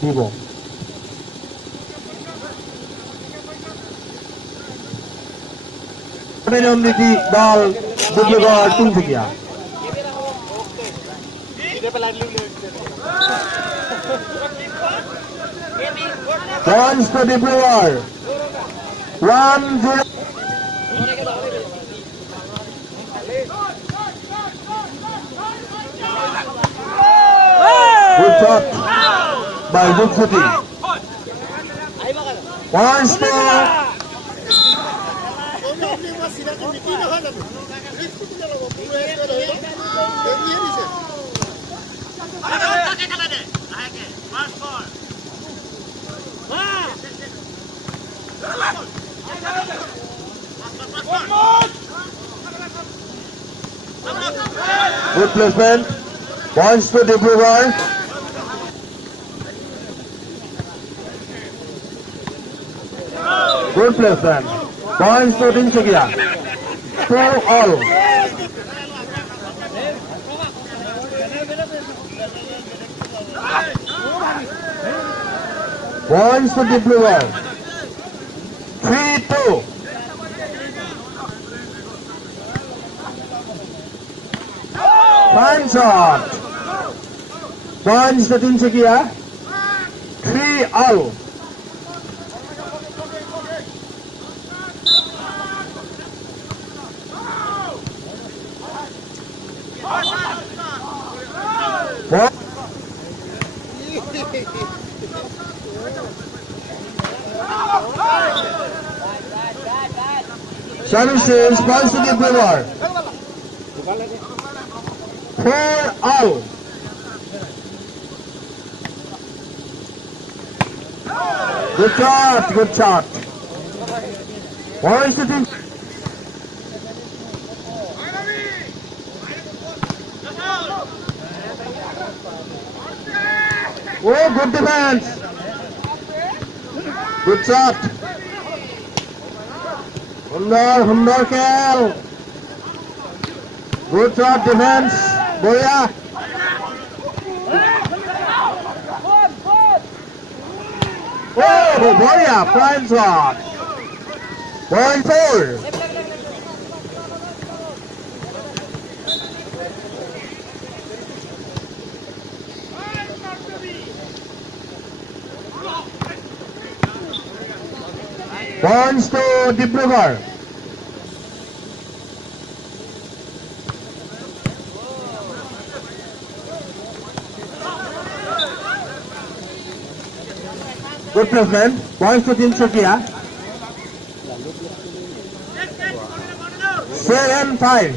দিব। অভিনন্দী দল Dibrugarh Tinsukia. Points to Dibrugarh. 1-0. Good shot by Duksuti. Points to good placement. Points to Dibrugarh. Good placement. Points to Tinsukia. 2-all. Points to Dibrugarh. 3-2. Fine shot. Points to Tinsukia. 3-all. Services, points to Dibrugarh. 4-all. Good shot, good shot. Points to team. Oh, good defense. Good shot. Hundar খেল। Good shot defense. বঢ়িয়া। Oh, বঢ়িয়া fine shot. Point 4. Points to Dibrugarh. Good placement. Points to Tinsukia. 7-5.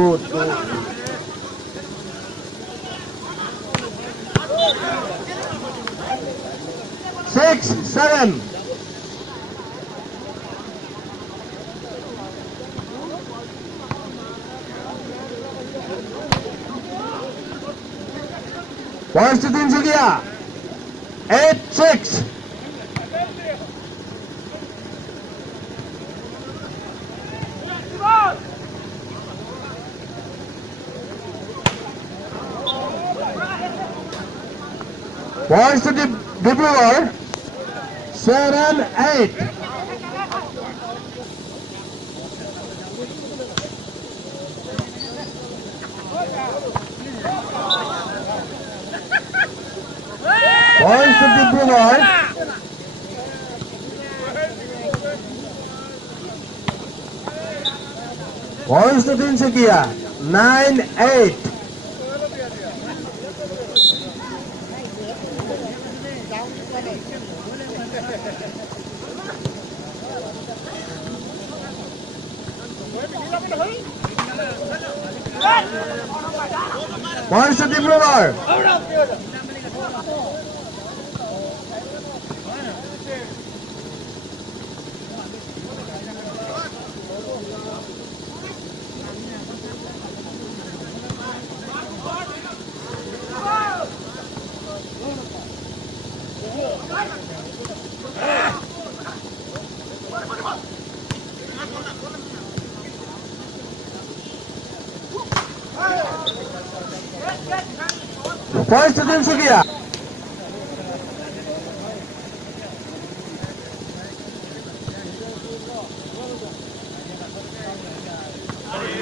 Good. 6-7. Points to Tinsukia. 8-6. Points to Dibrugarh. 7-8. Points to Dibrugarh. Points to Tinsukia. 9-8. Points to Dibrugarh. Points to Tinsukia.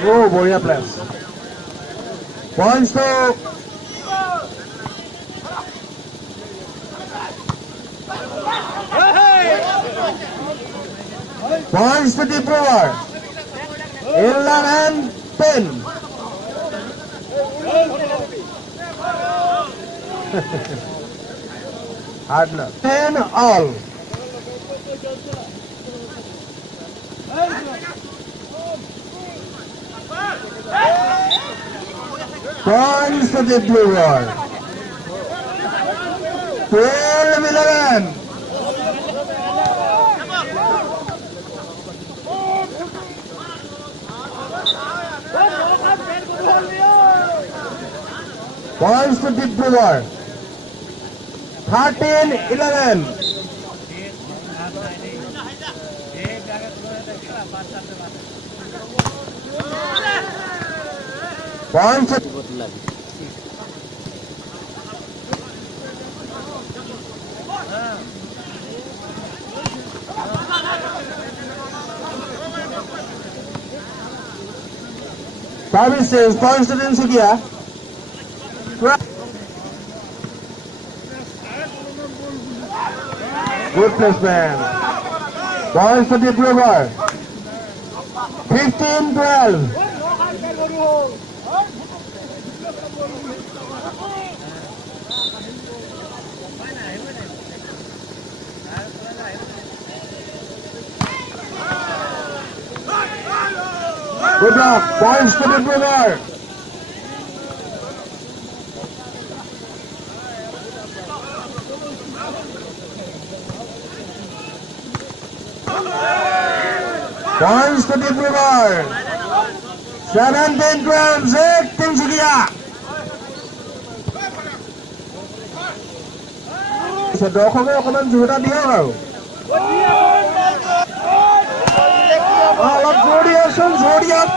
Oh, Boria plus. Points to Points to the Brewer. 11-10. Hard luck. 10-all. Points to the Brewer. 12-11. Points to the Brewer. 13-11. Points to services. Points to Tinsukia. Good placement. Points to the Brewer. 15-12. Good luck. Points to the Brewer. Points to the Brewer. 17-12. Zek Tinsukia. So, দৰ্শকে অকণমান জোৰটা দিয়ক আৰু অলপ জোৰ দিয়কচোন, জোৰ দিয়ক।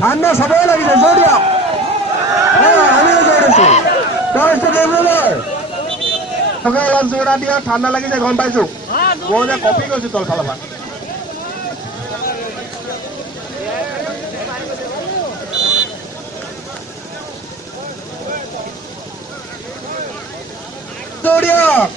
ঠাণ্ডা চাবই লাগিছে, জোৰ দিয়ক। আমিও জোৰ দিছো। Points to the Brewer. অলপ জোৰটা দিয়ক, ঠাণ্ডা লাগিছে, গম পাইছো। মই যে কপি গৈছো তলফালৰ পৰা। জোৰ দিয়ক।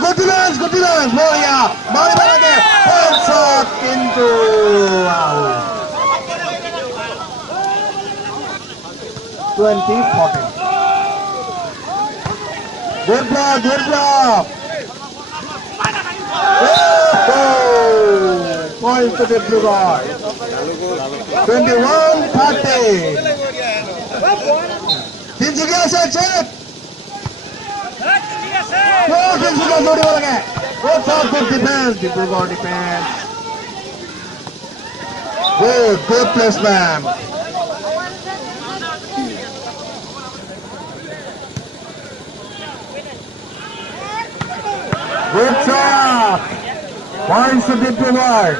Good defense, good defense. Boria. Mari lagi. Shot into out. 20-14. Good block, good block. Point to the blue guard. 21-30. Tinsukia check. Tinsukia जोड़ी वाला है। Good shot, good defense. The blue guard defense. Good placement. Good shot. Points to the blue guard.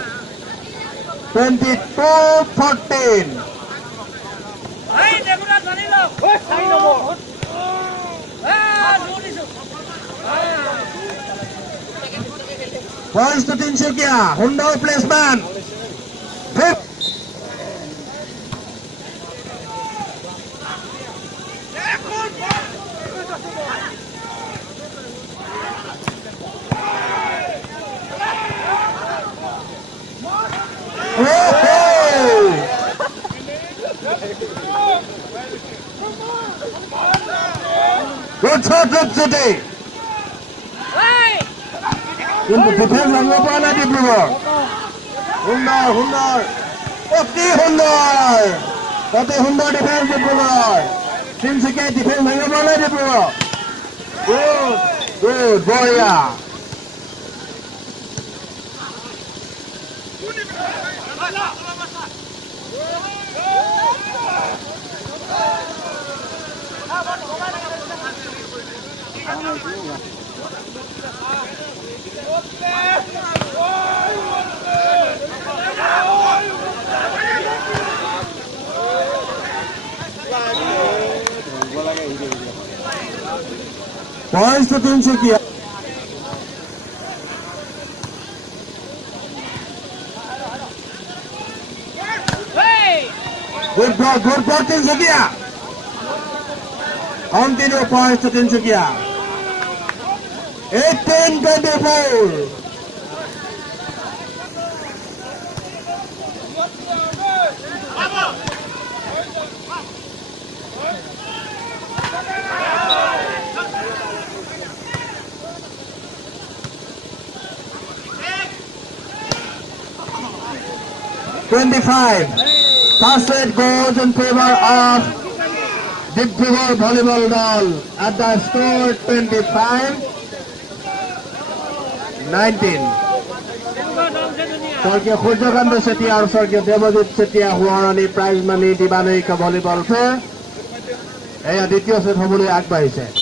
22-14. Points to Tinsukia. Honda placement. Good shot, good city. কিন্তু defence ভাঙিব পৰা নাই ডিব্ৰুগড়। সুন্দৰ সুন্দৰ অতি সুন্দৰ অতি সুন্দৰ ডিফেন্স ডিব্ৰুগড়। তিনিচুকীয়াই ডিফেন্স ভাঙিব পৰা নাই ডিব্ৰুগড়। গুড গুড বঢ়িয়া। Points to Tinsukia. Good ball Tinsukia. Continue points to Tinsukia. 18-24. First set goes in favor of Dibrugor Volleyball Dal at the score 25-19. Sorgya Khurjaganda Setia or Sorgya Devajit Setia Huarani prize money Dibanika volleyball fair. Hey, Aditya said Homuli Akbai said.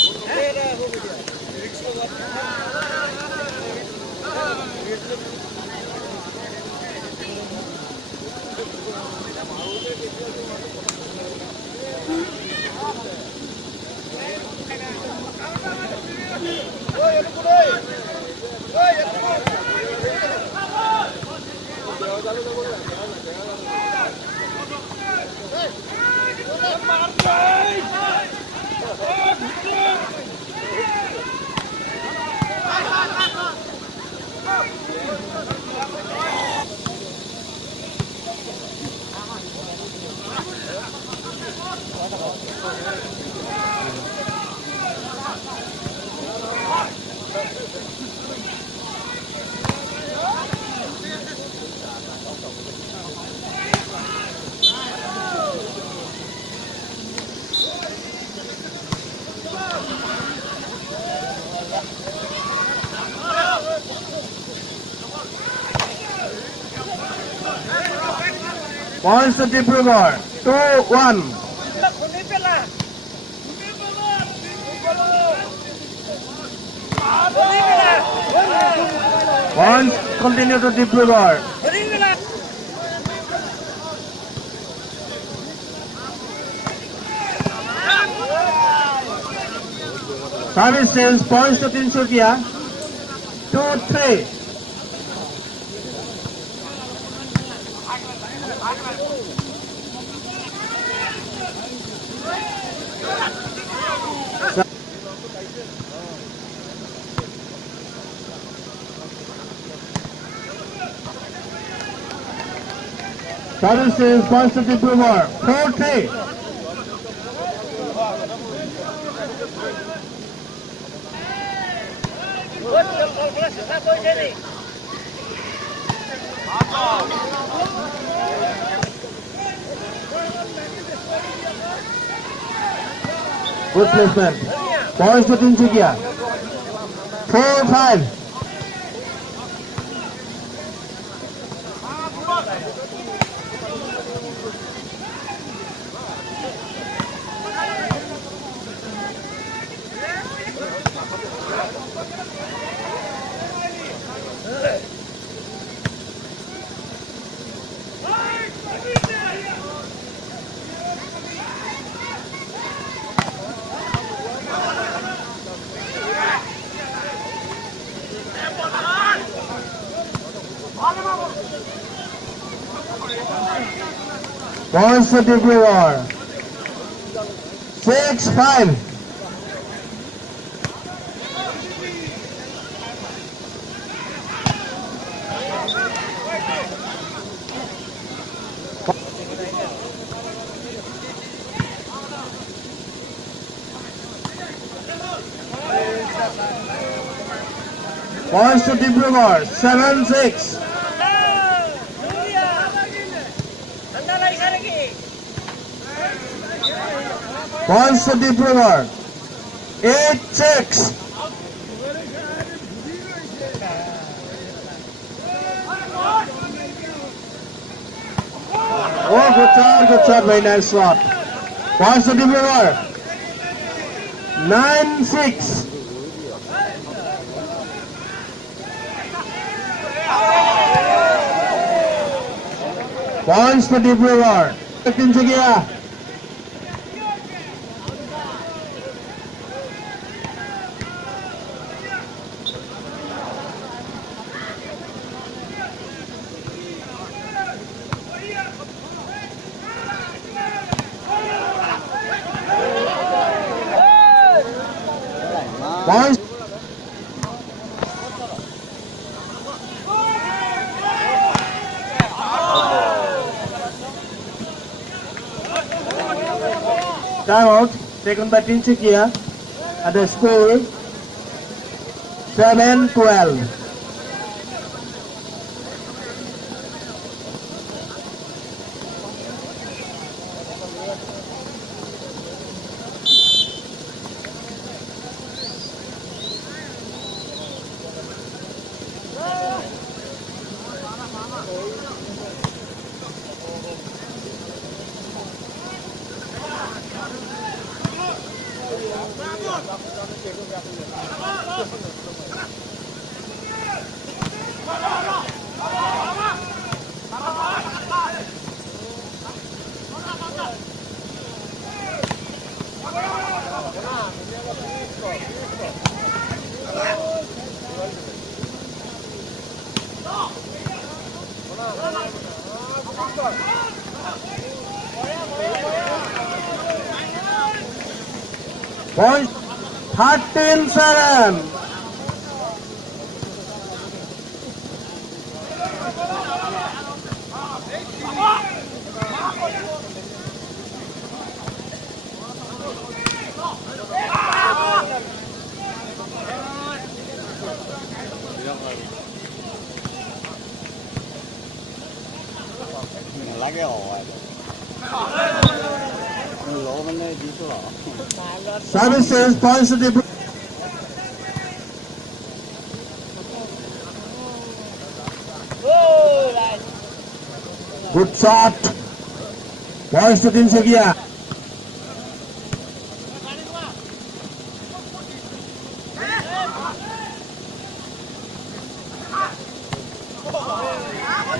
Points to Dibrugor, 2-1. Points continue to Dibrugor. Service change, points to Tinsukia, 2-3. Service change, points to Dibrugor, 4-3. Good placement. Points to Tinsukia, 4-5. Points to Dibrugor, 6-5. Points to Dibrugarh, 7-6. Points to Dibrugarh, 8-6. Oh, good shot, very nice shot. Points to Dibrugarh, 9-6. Points to Dibrugarh. Tinsukia. Points. Timeout taken by Tinsukia at the score 7-12. Point 13-7. Services points to the good shot. Points to Tinsukia.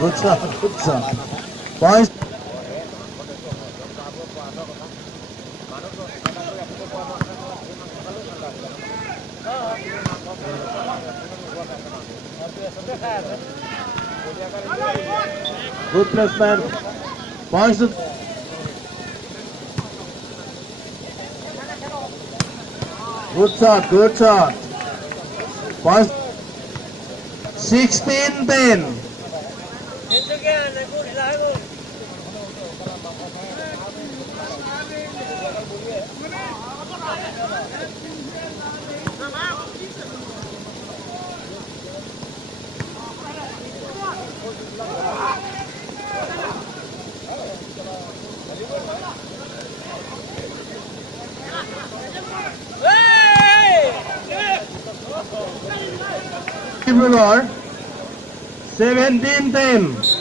Good shot. Points. Good placement. Points to good shot. Points 16-10. Dibrugarh 17-10.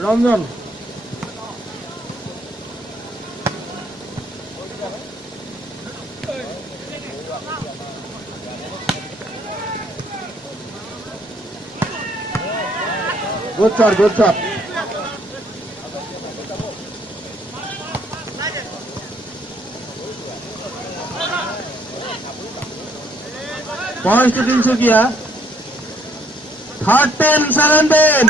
Ramjan. Good shot. Points to Tinsukia. 13-17.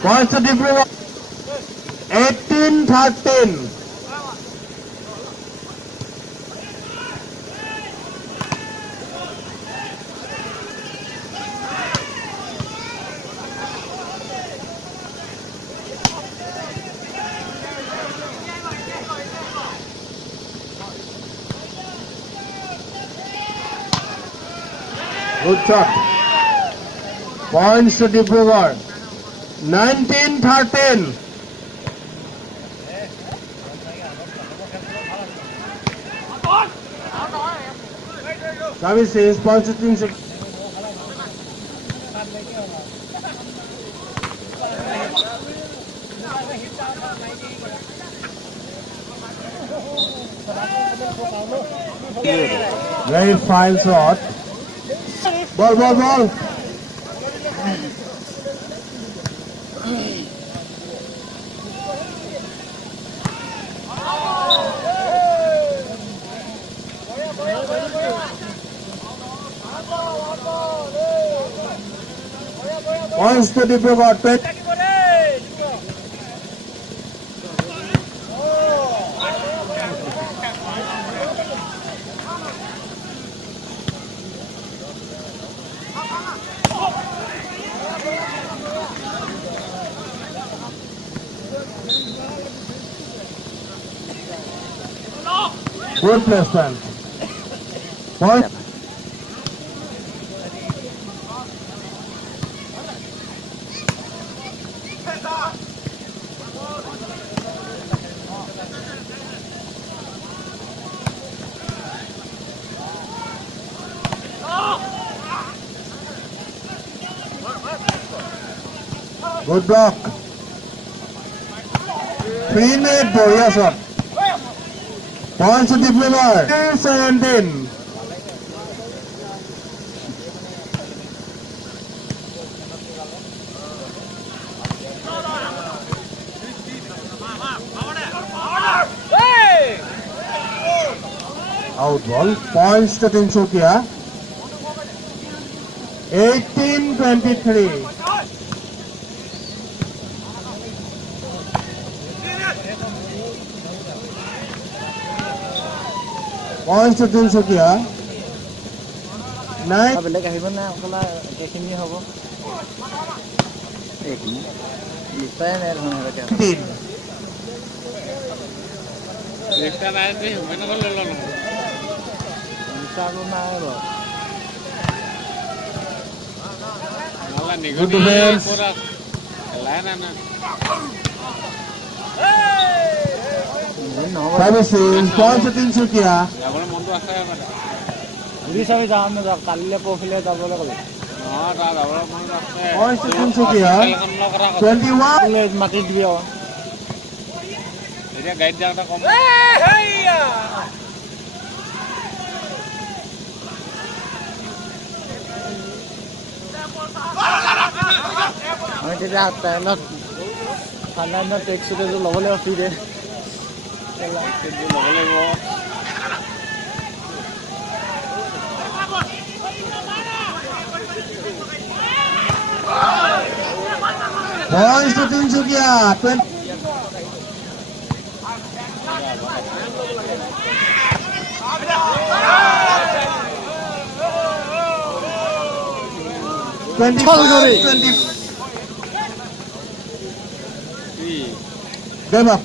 Points to Dibrugarh. 18-13. Good shot. Points to Dibrugarh. 19-13. Service is points to Team 6. Very fine shot. Ball. Points to Dibrugarh. Good placement. Point. Good block. 3-8 बढ़िया shot. Points to Dibrugarh. 17. Out ball. Points to Tinsukia. 18-23. Points to Tinsukia. 9. বেলেগ আহিব না অকলা একেখিনি হ'ব এইখিনি লিখাই নাই ধৰণে 15. লিখা নাই যে মানে গ'ল ললো লিখাটো নাই বাৰু নালা Good নিগনি defense. পুরা লাইন না Service is points to Tinsukia. যাবলৈ মনটো আছে মানে ঘূৰি চাবি যাওঁ না যাওঁ কালিলৈ পৰহিলৈ যাবলৈ ক'লে তাৰ যাবলৈ মন আছে Points to Tinsukia. 21. মাতি দিবি আৰু এতিয়া গাইড যাওঁতে কম আমি তেতিয়া ট্ৰেইনত ঠাণ্ডা দিনত টেক্সিটো ল'ব লাগিব ফ্ৰীতে ল'ব লাগিব Points to Tinsukia. 20. Game up.